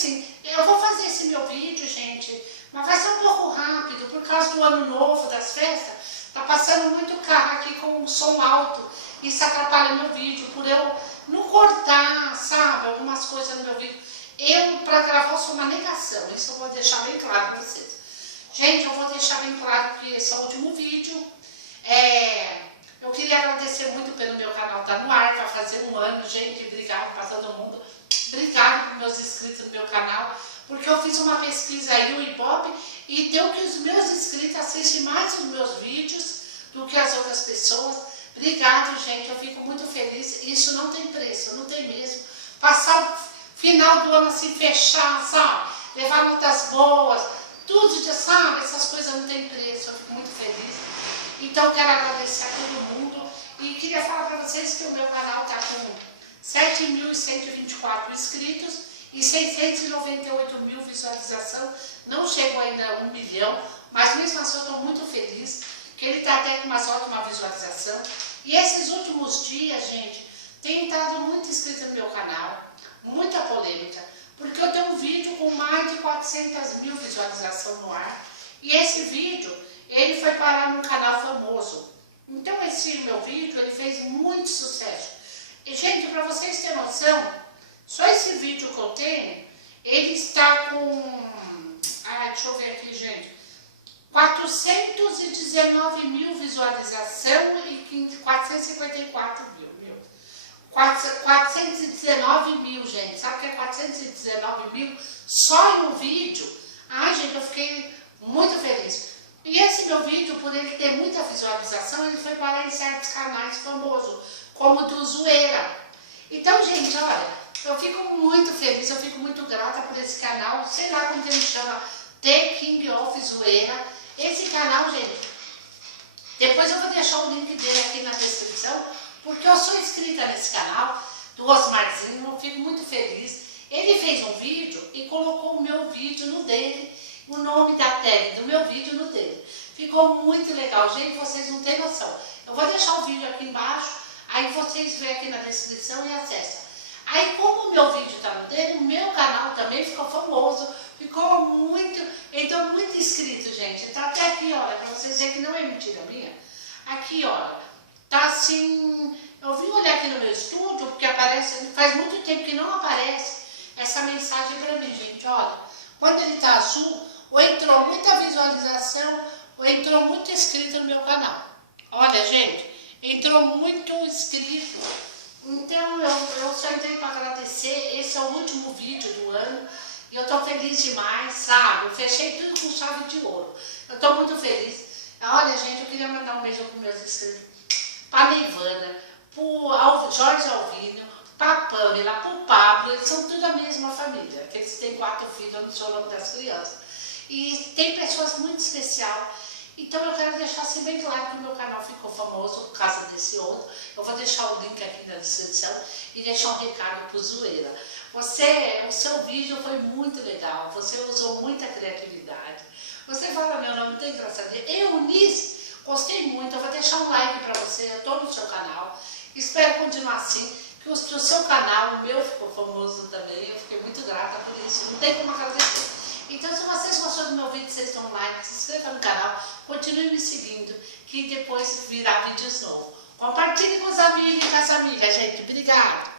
assim, eu vou fazer esse meu vídeo, gente, mas vai ser um pouco rápido, por causa do ano novo, das festas, tá passando muito carro aqui com som alto, isso atrapalha meu vídeo, por eu não cortar, sabe, algumas coisas no meu vídeo. Eu, para gravar, eu sou uma negação, isso eu vou deixar bem claro para vocês. Gente, eu vou deixar bem claro que esse é o último vídeo. Eu queria agradecer muito pelo meu canal estar no ar, vai fazer um ano, gente, obrigado para todo mundo. Obrigado para meus inscritos no meu canal, porque eu fiz uma pesquisa aí, o Ibope, e deu que os meus inscritos assistem mais os meus vídeos do que as outras pessoas. Obrigado, gente, eu fico muito feliz. Isso não tem preço, não tem mesmo. Passar o final do ano assim, fechar, sabe? Levar notas boas, tudo, sabe? Essas coisas não tem preço, eu fico muito feliz. Então, eu quero agradecer a todo mundo e queria falar para vocês que o meu canal está com 7.124 inscritos e 698 mil visualizações. Não chegou ainda a 1 milhão, mas mesmo assim eu estou muito feliz que ele está até com uma ótima visualização. E esses últimos dias, gente, tem entrado muito inscrito no meu canal, muita polêmica, porque eu tenho um vídeo com mais de 400 mil visualizações no ar. E esse vídeo, ele foi parar num canal famoso. Então esse meu vídeo, ele fez muito sucesso. E, gente, para vocês terem noção, só esse vídeo que eu tenho, ele está com... deixa eu ver aqui, gente. 419 mil visualizações e 454 mil. 419 mil, gente. Sabe o que é 419 mil? Só em um vídeo. Ai, gente, eu fiquei muito feliz. E esse meu vídeo, por ele ter muita visualização, ele foi parar em certos canais famosos, como o do Zoeira. Então, gente, olha, eu fico muito feliz, eu fico muito grata por esse canal, sei lá como que ele chama, The King of Zoeira. Esse canal, gente, depois eu vou deixar o link dele aqui na descrição, porque eu sou inscrita nesse canal, do Osmarzinho, eu fico muito feliz. Ele fez um vídeo e colocou o meu vídeo no dele, o nome da tag do meu vídeo no dele. Ficou muito legal, gente, vocês não têm noção. Eu vou deixar o vídeo aqui embaixo, aí vocês vêm aqui na descrição e acessam. Aí, como o meu vídeo está no dele, o meu canal também ficou famoso, ficou muito, então muito inscrito, gente. Tá até aqui, olha, para vocês verem que não é mentira minha. Aqui, olha, tá assim, eu vim olhar aqui no meu estúdio, porque aparece, faz muito tempo que não aparece essa mensagem para mim, gente, olha. Quando ele tá azul, ou entrou muita visualização, ou entrou muito inscrito no meu canal. Olha, gente, entrou muito inscrito. Então, eu só entrei para agradecer. Esse é o último vídeo do ano e eu tô feliz demais, sabe? Eu fechei tudo com chave de ouro. Eu tô muito feliz. Olha, gente, eu queria mandar um beijo para meus inscritos. Para Neivana, para Jorge Alvinho, para Pamela, para o Pablo. Eles são tudo a mesma família. Que eles têm 4 filhos, eu não sou o nome das crianças. E tem pessoas muito especiais. Então eu quero deixar assim bem claro que o meu canal ficou famoso por causa desse outro. Eu vou deixar o link aqui na descrição e deixar um recado para o Zoeira. O seu vídeo foi muito legal, você usou muita criatividade. Você fala meu nome, tem graça dele. Eunice, gostei muito, eu vou deixar um like para você, eu estou no seu canal. Espero continuar assim, que o seu canal, o meu ficou famoso também, eu fiquei muito grata por isso, não tem como agradecer. Então, se vocês gostaram do meu vídeo, vocês dão um like, se inscrevam no canal, continuem me seguindo, que depois virá vídeos novos. Compartilhe